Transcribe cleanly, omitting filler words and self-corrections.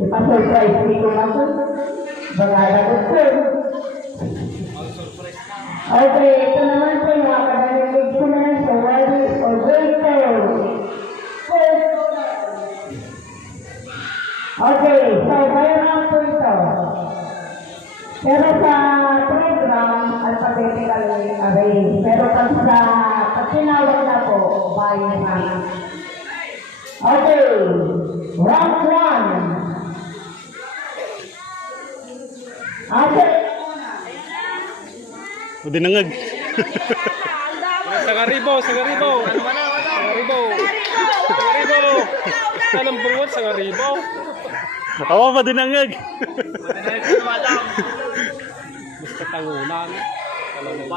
Ipa-surprise ko lang po. Bagayagot po. Okay, ito naman po yung makadalilig ko na sa ready or waiter. Okay, so bayaran po ito. Pero sa program, alphabetically arranged. Pero pag tinawag na po, bayan na. Okay, round one. Okay. Dinangag. Sagaribo. Sagaribo. Sa number 1, Sagaribo. Nakawa pa dinangag. Basta tangunan. Talagang